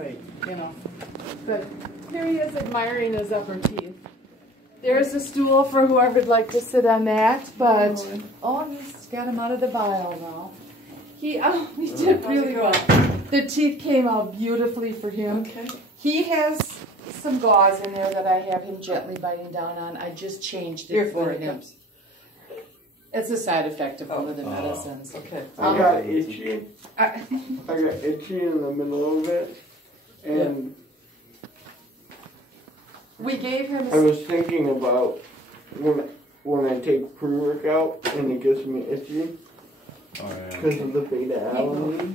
Right. You know. But here he is admiring his upper teeth. There's a stool for whoever'd like to sit on that, but he's got him out of the vial now. He did really well. The teeth came out beautifully for him. Okay. He has some gauze in there that I have him gently biting down on. I just changed it for him. It's a side effect of one of the medicines. Okay. I got itchy. I got itchy in the middle of it, and we gave him. I was thinking about when I take pre-workout and it gets me itchy because of the beta-alanine.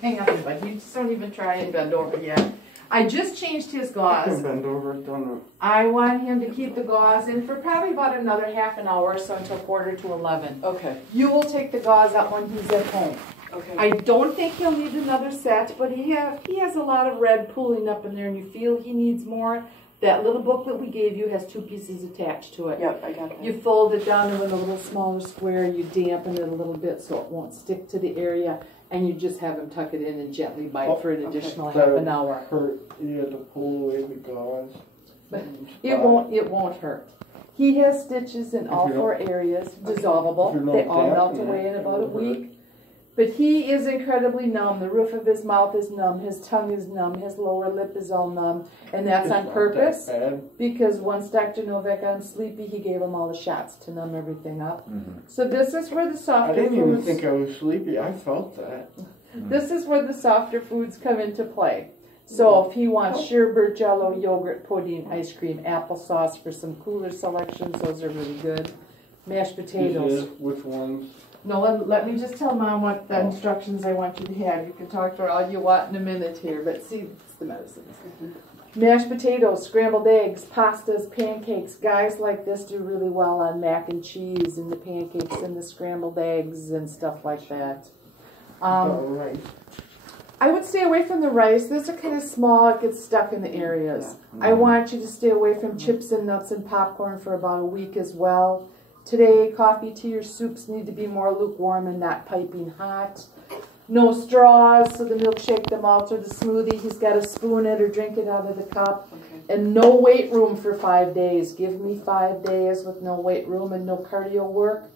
Hang on, but you just don't even try and bend over yet. I just changed his gauze. I can bend over, don't I want him to keep the gauze in for probably about another half an hour or so until 10:45. Okay. You will take the gauze out when he's at home. Okay. I don't think he'll need another set, but he has a lot of red pooling up in there, and you feel he needs more. That little booklet we gave you has 2 pieces attached to it. Yep, I got that. You fold it down to a little smaller square, you dampen it a little bit so it won't stick to the area, and you just have him tuck it in and gently bite for an additional half an hour. Hurt. You have to pull away the gauze. But it won't hurt. He has stitches in all 4 areas, dissolvable. They all melt away in about a week. But he is incredibly numb. The roof of his mouth is numb. His tongue is numb. His lower lip is all numb. And that's on purpose. Because once Dr. Novak got him sleepy, he gave him all the shots to numb everything up. So this is where the softer foods... I didn't even think I was sleepy. I felt that. This is where the softer foods come into play. So if he wants sherbet, jello, yogurt, pudding, ice cream, applesauce for some cooler selections, those are really good. Mashed potatoes. Which ones? No, let me just tell Mom what the instructions I want you to have. You can talk to her all you want in a minute here, but see, it's the medicines. Mashed potatoes, scrambled eggs, pastas, pancakes. Guys like this do really well on mac and cheese and the pancakes and the scrambled eggs and stuff like that. Rice. I would stay away from the rice. Those are kind of small. It gets stuck in the areas. I want you to stay away from chips and nuts and popcorn for about a week as well. Today, coffee, tea, or soups need to be more lukewarm and not piping hot. No straws, so the milkshake, the malt, or the smoothie, he's got to spoon it or drink it out of the cup. Okay. And no weight room for 5 days. Give me 5 days with no weight room and no cardio work.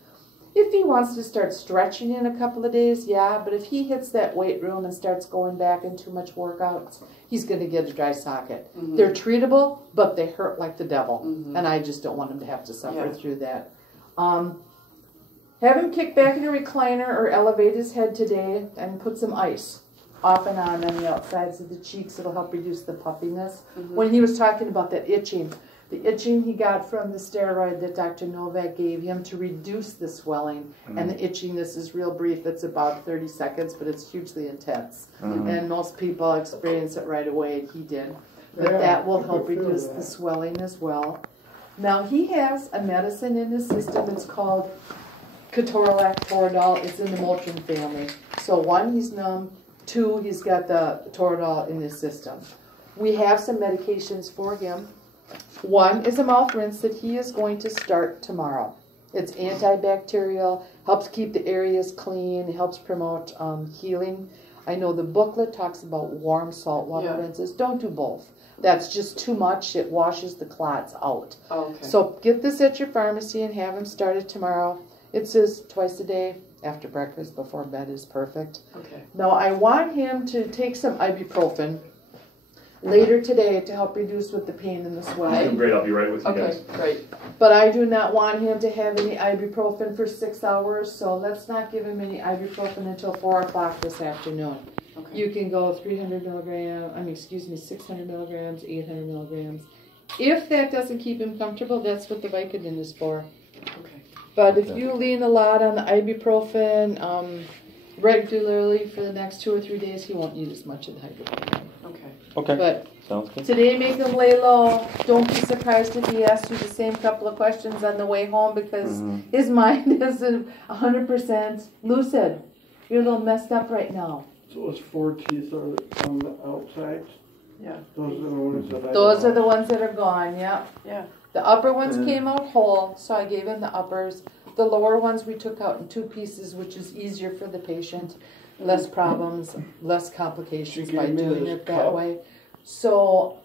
If he wants to start stretching in a couple of days, yeah, but if he hits that weight room and starts going back in too much workouts, he's going to get a dry socket. They're treatable, but they hurt like the devil, and I just don't want him to have to suffer through that. Have him kick back in a recliner or elevate his head today and put some ice off and on the outsides of the cheeks. It'll help reduce the puffiness. When he was talking about that itching, the itching he got from the steroid that Dr. Novak gave him to reduce the swelling, and the itchiness is real brief. It's about 30 seconds, but it's hugely intense. And most people experience it right away. He did. But that will help reduce the swelling as well. Now, he has a medicine in his system. It's called Ketorolac Toradol. It's in the Motrin family. So 1, he's numb. 2, he's got the Toradol in his system. We have some medications for him. 1 is a mouth rinse that he is going to start tomorrow. It's antibacterial, helps keep the areas clean, helps promote healing. I know the booklet talks about warm saltwater rinses. Don't do both. That's just too much. It washes the clots out. So get this at your pharmacy and have him start it tomorrow. It says twice a day, after breakfast, before bed is perfect. Now I want him to take some ibuprofen later today to help reduce with the pain and the swelling. Great, I'll be right with you guys. Great. But I do not want him to have any ibuprofen for 6 hours, so let's not give him any ibuprofen until 4 o'clock this afternoon. You can go 600 milligrams, 800 milligrams. If that doesn't keep him comfortable, that's what the Vicodin is for. But if you lean a lot on the ibuprofen regularly for the next 2 or 3 days, he won't need as much of the ibuprofen. Okay. But sounds good. Today, make him lay low. Don't be surprised if he asks you the same couple of questions on the way home because his mind isn't 100% lucid. You're a little messed up right now. So those 4 teeth are on the outside? Yeah. Those are the ones that Those are the ones that are gone, yeah. Yeah. The upper ones came out whole, so I gave him the uppers. The lower ones we took out in 2 pieces, which is easier for the patient. less problems, less complications She by gave me doing this it that cup. way. So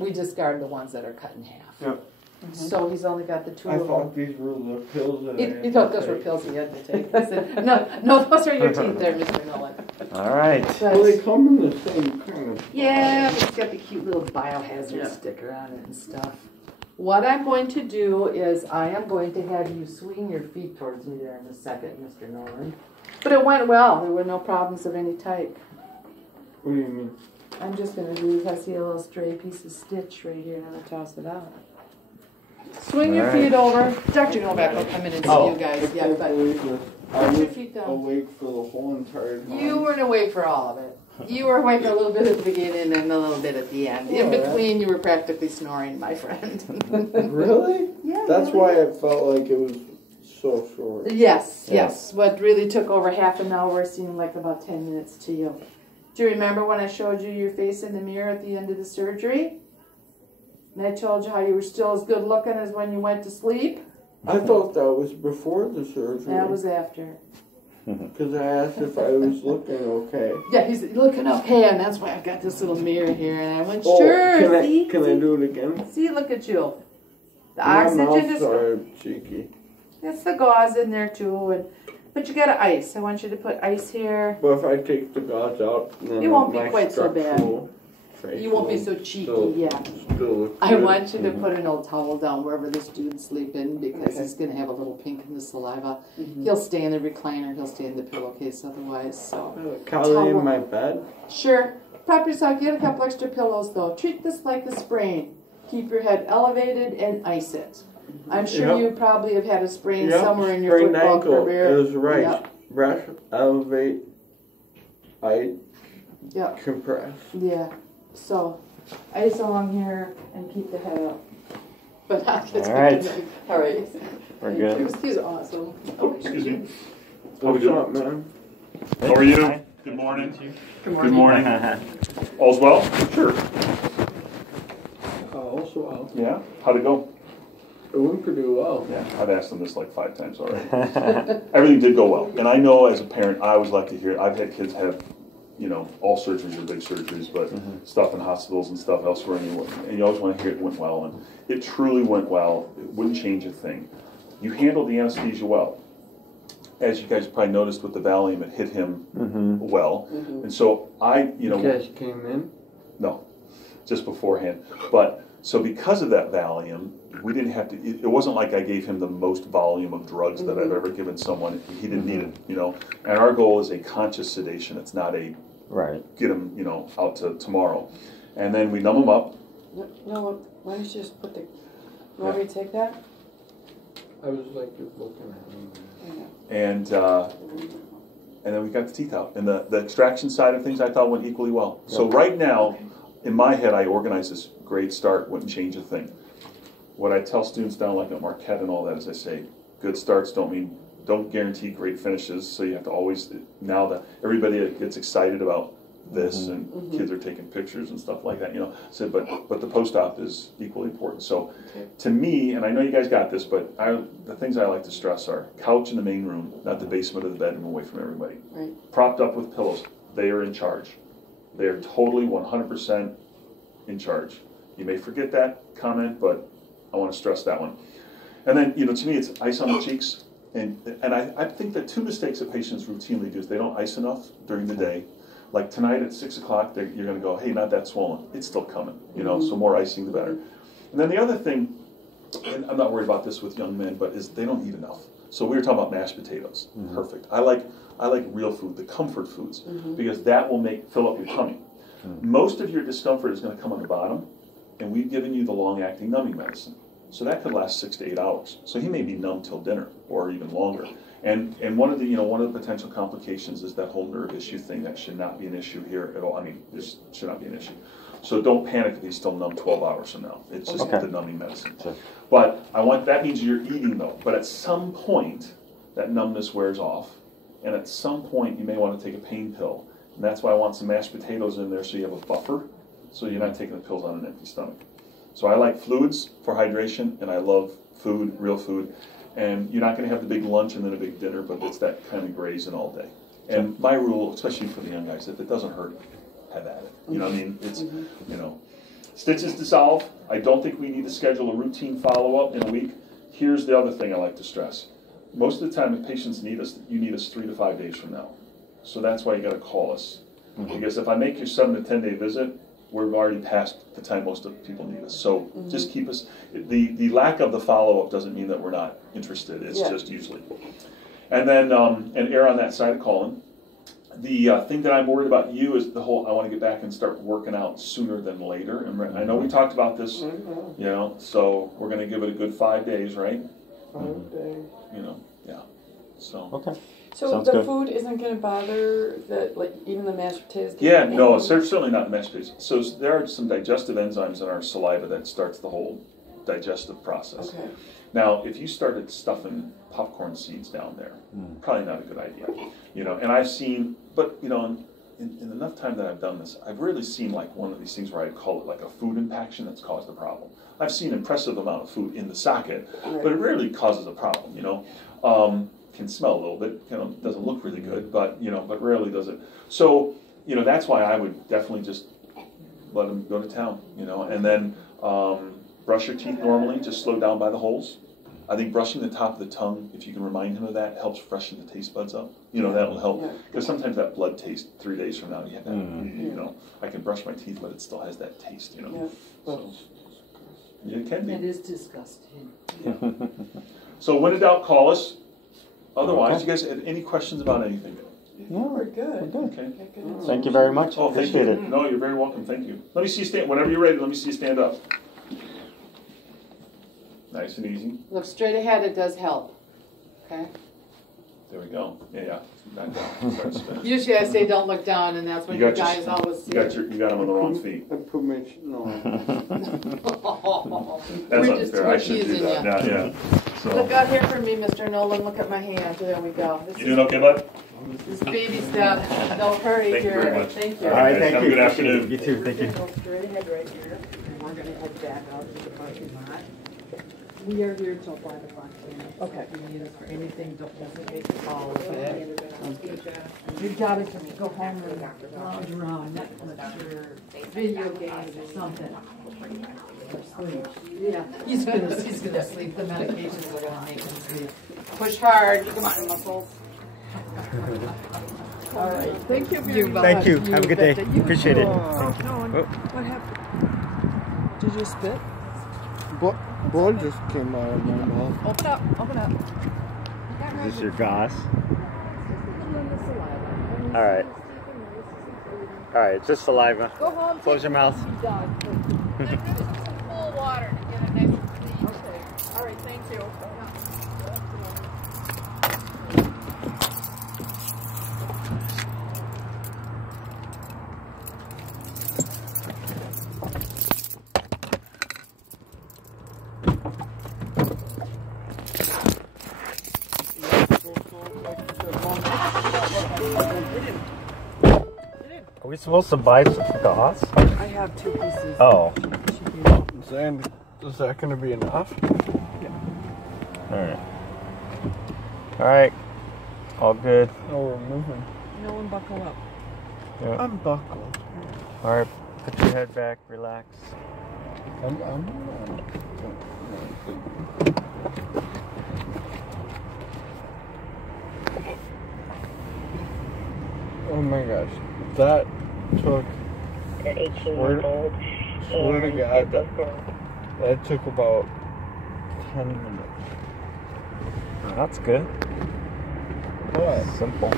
we discard the ones that are cut in half. Yep. So he's only got the two I of them. thought these were the pills that You thought those were pills he had to take. I said, no, those are your teeth there, Mr. Nolan. All right. Well, they come in the same kind of. Yeah, but it's got the cute little biohazard sticker on it and stuff. What I'm going to do is I am going to have you swing your feet towards me there in a second, Mr. Nolan. But it went well. There were no problems of any type. What do you mean? I'm just going to do, I see a little stray piece of stitch right here, and I'm going to toss it out. Swing your feet over. Dr. Novak will come in and see you guys. Yeah, but I put your was feet down. awake for the whole entire time. You weren't awake for all of it. You were awake a little bit at the beginning and a little bit at the end. In between, you were practically snoring, my friend. Really? Yeah. That's why it felt like it was so short. Yes, yes. What really took over half an hour seemed like about 10 minutes to you. Do you remember when I showed you your face in the mirror at the end of the surgery? And I told you how you were still as good looking as when you went to sleep? I thought that was before the surgery. That was after. Because I asked if I was looking okay. Yeah, he's looking okay, and that's why I've got this little mirror here. And I went, Oh, sure, see? Can I do it again? See, look at you. The My oxygen mouths is... are cheeky. It's the gauze in there, too. But you got to ice. I want you to put ice here. But if I take the gauze out, then It won't be my quite so bad. structural face You won't be will so cheeky, still- yeah. still look I good. want you to put an old towel down wherever this dude's sleeping because he's going to have a little pink in the saliva. He'll stay in the recliner. He'll stay in the pillowcase otherwise. So Callie in my bed? sure. Prop yourself. Get a couple extra pillows, though. Treat this like a sprain. Keep your head elevated and ice it. I'm sure Yep. you probably have had a sprain Yep, somewhere in your sprained football ankle. career. It was right. Yep. Rest, elevate, I Yep. compress. Yeah. So ice along here and keep the head up. But not get All right. All right. We're good. He's awesome. Oh, excuse me. What's up, man? How are you? Good morning. Good morning. All's well? Sure. Also, well. Yeah? How'd it go? It went pretty well. Yeah, I've asked them this like 5 times already. Everything did go well. And I know as a parent, I always like to hear, I've had kids have, you know, all surgeries are big surgeries, but stuff in hospitals and stuff elsewhere, and you always want to hear it went well. And it truly went well. It wouldn't change a thing. You handled the anesthesia well. As you guys probably noticed with the Valium, it hit him well. And so you know. You guys came in? No, just beforehand. But so because of that Valium, we didn't have to. It wasn't like I gave him the most volume of drugs that I've ever given someone. He didn't need it, you know. And our goal is a conscious sedation. It's not a get him, you know, out to tomorrow. And then we numb him up. No, why don't you just put the... You want me to take that? I was like just looking at him. And then we got the teeth out. And the extraction side of things I thought went equally well. So right now, in my head, I organized this great start, wouldn't change a thing. What I tell students down like at Marquette and all that is I say, good starts don't guarantee great finishes. So you have to always, now that everybody gets excited about this and kids are taking pictures and stuff like that, you know. So, but the post-op is equally important. So to me, and I know you guys got this, but the things I like to stress are couch in the main room, not the basement of the bedroom away from everybody. Right. Propped up with pillows. They are in charge. They are totally 100% in charge. You may forget that comment, but I want to stress that one. And then, you know, to me, it's ice on the cheeks. And I think that 2 mistakes that patients routinely do is they don't ice enough during the day. Like tonight at 6 o'clock, you're going to go, hey, not that swollen. It's still coming, you know, so more icing the better. And then the other thing, and I'm not worried about this with young men, but is they don't eat enough. So we were talking about mashed potatoes. Perfect. I like real food, the comfort foods, because that will fill up your tummy. Most of your discomfort is going to come on the bottom, and we've given you the long-acting numbing medicine. So that could last 6 to 8 hours. So he may be numb till dinner or even longer. And one of the potential complications is that whole nerve issue thing. That should not be an issue here at all. I mean, this should not be an issue. So don't panic if he's still numb 12 hours from now. It's just the numbing medicine. Sure. But that means you're eating though. But at some point, that numbness wears off. And at some point, you may want to take a pain pill. And that's why I want some mashed potatoes in there so you have a buffer. So you're not taking the pills on an empty stomach. So I like fluids for hydration, and I love food, real food. And you're not going to have the big lunch and then a big dinner, but it's that kind of grazing all day. And my rule, especially for the young guys, if it doesn't hurt, have at it. You know what I mean? It's, you know, stitches dissolve. I don't think we need to schedule a routine follow-up in a week. Here's the other thing I like to stress. Most of the time, if patients need us, you need us 3 to 5 days from now. So that's why you got to call us. Because if I make your 7 to 10 day visit, we're already past the time most of the people need us. So just keep us. The lack of the follow-up doesn't mean that we're not interested. It's just usually. And then and err on that side of calling. The thing that I'm worried about you is the whole, I want to get back and start working out sooner than later. And I know we talked about this, you know, so we're going to give it a good 5 days, right? 5 days. You know, yeah. So. Okay. So Sounds the good. food isn't going to bother, like even the mashed potatoes? Yeah, no, certainly not mashed potatoes. So there are some digestive enzymes in our saliva that starts the whole digestive process. Okay. Now, if you started stuffing popcorn seeds down there, probably not a good idea. You know, and I've seen, but you know, in enough time that I've done this, I've really seen like one of these things where I'd call it like a food impaction that's caused a problem. I've seen impressive amount of food in the socket, but it rarely causes a problem. You know, can smell a little bit, you know, doesn't look really good, but you know, but rarely does it. So, you know, that's why I would definitely just let them go to town. You know, and then brush your teeth normally, just slow down by the holes. I think brushing the top of the tongue, if you can remind him of that, helps freshen the taste buds up. You know, that will help. Because sometimes that blood taste 3 days from now, you have that, you know, I can brush my teeth, but it still has that taste, you know. So, it can be. It is disgusting. Yeah. So when in doubt, call us. Otherwise, you guys have any questions about anything? No, we're good. Okay. Thank you very much. Oh, thank Appreciate you. it. No, you're very welcome. Thank you. Let me see you stand. Whenever you're ready, let me see you stand up. Nice and easy. Look straight ahead, it does help. Okay? There we go. Yeah. Back down. Start spinning. Usually I say don't look down, and that's when you guys always see. You got them on the wrong feet. I put my no. That's We're just unfair. I should do teasing that. you. Yeah. Look So. out here for me, Mr. Nolan. Look at my hand. There we go. You doing okay, bud? This baby step. Don't hurry Thank you here. very much. Thank you. All right, guys. thank Have you. a good afternoon. You too, thank you. Go straight ahead right here. And we're going to head back out to the parking lot. We are here till 5 o'clock. Okay. If you need us for anything, don't hesitate to call. Okay. We've got to go home and lounge around Netflix or video games or something. Or sleep. Yeah, he's gonna sleep. The medications are gonna make him sleep. Push hard. Come on, muscles. All right. Thank you very much. Thank you. Have a good day. Appreciate it. Oh, Thank you. no. What happened? Did you spit? Blood just came out of my mouth. Open up. Open up. Is this your gauze? All right. All right, it's just saliva. Go home. Close your mouth. Cool water to get it nice and clean. Okay. All right. Thank you. Are we supposed to buy some gauze? I have 2 pieces. Oh. Is that going to be enough? All right. All right. All good. Oh, we're moving. No one buckle up. Yeah. I'm buckled. All right. Put your head back. Relax. Oh my gosh. That took, swear to God, that took about 10 minutes. That's good. What? Simple.